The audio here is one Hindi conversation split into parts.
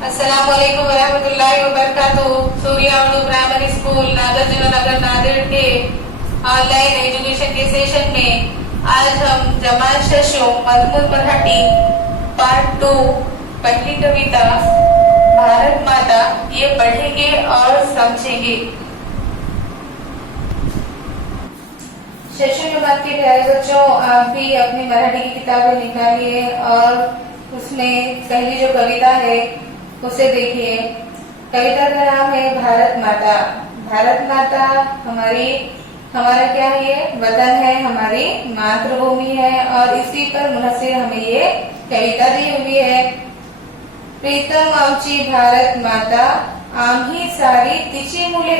अस्सलामुअलैकुम वरहमतुल्लाहि वबरकातुहू। सूर्या उर्दू प्राइमरी स्कूल नागार्जुन नगर नांदेड़ के ऑनलाइन एजुकेशन के सेशन में आज हम जमात शशो महमूद मराठी पार्ट 2 पहली कविता भारत माता ये पढ़ेंगे और समझेंगे। शशो जमात के प्यारे बच्चों, आप भी अपनी मराठी की किताबें निकालिए और उसमें पहली जो कविता है उसे देखिए। कविता का नाम है भारत माता। भारत माता हमारा क्या है, ये वतन है, हमारी मातृभूमि है और इसी पर मुनस्सिर हमें ये कविता दी हुई है। प्रीतम आमची भारत माता आम्ही सारी तिची मुले।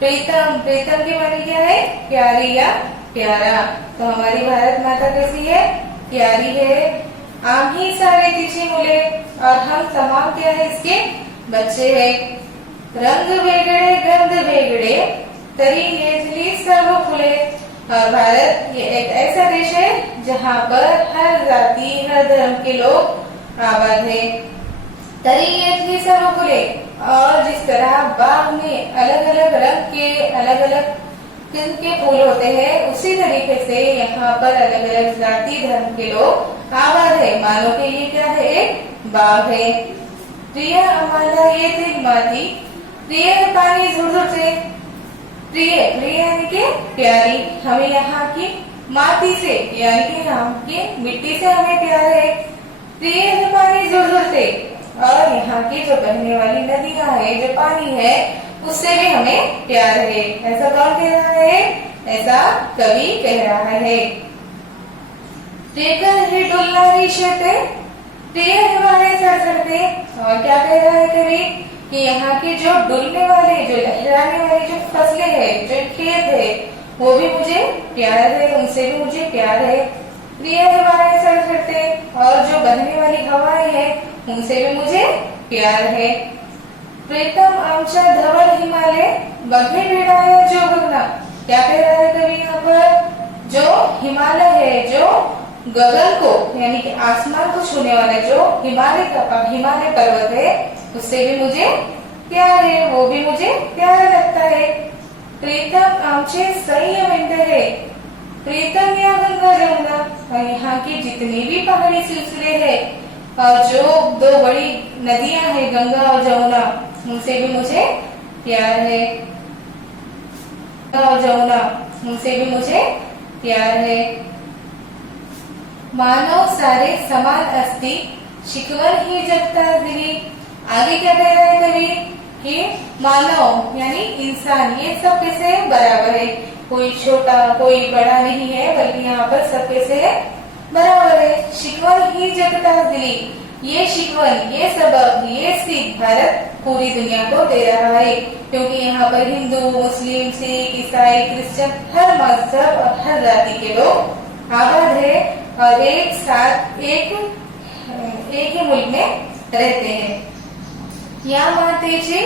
प्रीतम की मानी क्या है, प्यारी या प्यारा। तो हमारी भारत माता कैसी है, प्यारी है। आम्ही सारे तिची मुले और हम तमाम क्या है, इसके बच्चे हैं। रंग वेगळे गंध वेगळे तरी लेजली सर्व फुले। और भारत ये एक ऐसा देश है जहाँ पर हर जाति हर धर्म के लोग आबाद है। तरी लेजली सर्व फुले, और जिस तरह बाग में अलग अलग रंग के अलग अलग किस्म के फूल होते हैं, उसी तरीके से यहाँ पर अलग अलग जाति धर्म के लोग आबाद है। मानो कि ये क्या है, एक बाग है। प्रिय आम्हाला येथील माती, प्रिय है पानी झुरझुर से। प्रिय यानी कि प्यारी, हमें यहाँ की माटी से यानी कि यहाँ की मिट्टी से हमें प्यार है। प्रिय है पानी झुरझुर से, और यहाँ की जो बहने वाली नदियां है, जो पानी है, उससे भी हमें प्यार है। ऐसा कौन कह रहा है, ऐसा कवि कह रहा है। प्रिय है डुल्लारी शते, प्रिय हमारे सड़सड़ते। और क्या कह रहा है कवि कि यहाँ के जो डुलने वाले, जो लहराने वाली जो फसलें है, जो खेत है, वो भी मुझे प्यार है, उनसे भी मुझे प्यार है। प्रिय हमारे सड़सड़ते, और जो बहने वाली हवाएं है, उनसे भी मुझे प्यार है। प्रीतम आमचा धवल हिमालय बघे भेड़ाया जो गगना। क्या कह रहा है कवि यहाँ पर, जो हिमालय है, जो गगन को यानी कि आसमान को छूने वाला जो हिमालय पर्वत है, उससे भी मुझे प्यार है, वो भी मुझे प्यारा लगता है। प्रीतम आमचे संयम इंद्र है, प्रीतम या गंगा जमुना। और यहाँ की जितनी भी पहाड़ी सिलसिले है और जो दो बड़ी नदियां हैं, गंगा और जमुना, उनसे भी मुझे प्यार है। और जमुना, उनसे भी मुझे प्यार है। मानव सारे समान अस्ति शिकवण ही जगता दिवी। आगे क्या कह रहा है कवि कि मानव यानी इंसान, ये सब कैसे बराबर है, कोई छोटा कोई बड़ा नहीं है, बल्कि यहाँ पर सब कैसे है, बराबर है। शिकवण ही जगता दिवी, ये शिकवण, ये सबक, ये सीख भारत पूरी दुनिया को दे रहा है, क्योंकि यहाँ पर हिंदू मुस्लिम सिख ईसाई क्रिश्चियन हर मजहब और हर जाति के लोग आबाद है और एक साथ एक ही मुल्क में रहते हैं। या मातेची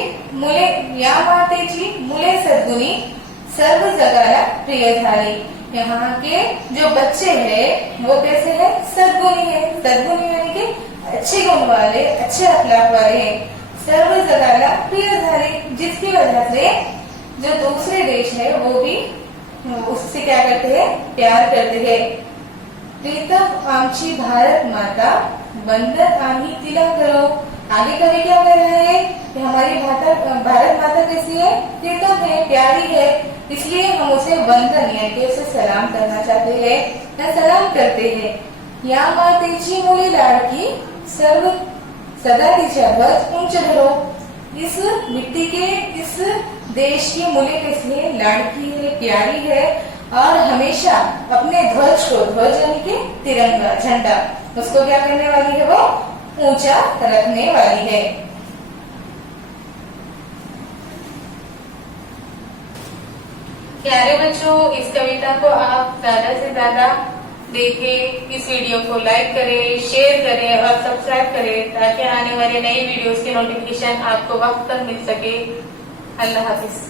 मुले सद्गुणी सर्व जगाला प्रिय झाली। यहाँ के जो बच्चे हैं वो कैसे है, सद्गुणी है। सद्गुणी यानी कि अच्छे गुण वाले, अच्छे अखलाक वाले हैं। सर्व जगाला प्रिय झाली, जिसकी वजह से जो दूसरे देश है वो भी उससे क्या करते हैं, प्यार करते हैं। प्रीतम आमची भारत माता वंदन आम्ही तिला करो। आगे कवि क्या कह रहा है कि हमारी भारत माता कैसी है, प्रीतम है, प्यारी है, इसलिए हम उसे वंदन यानी कि उसे सलाम करना चाहते हैं या सलाम करते हैं। या मातेची मुली लाडकी सर्व सदा तिच्या ध्वज उंच धरो। इस मिट्टी के, इस देश की मुले कैसी है, लाडकी है, प्यारी है, और हमेशा अपने ध्वज को, ध्वज यानी कि तिरंगा झंडा, उसको क्या करने वाली है, वो ऊंचा रखने वाली है। प्यारे बच्चों, इस कविता को आप ज्यादा से ज्यादा देखें, इस वीडियो को लाइक करें, शेयर करें और सब्सक्राइब करें, ताकि आने वाले नई वीडियोस के नोटिफिकेशन आपको वक्त तक मिल सके। अल्लाह हाफिज।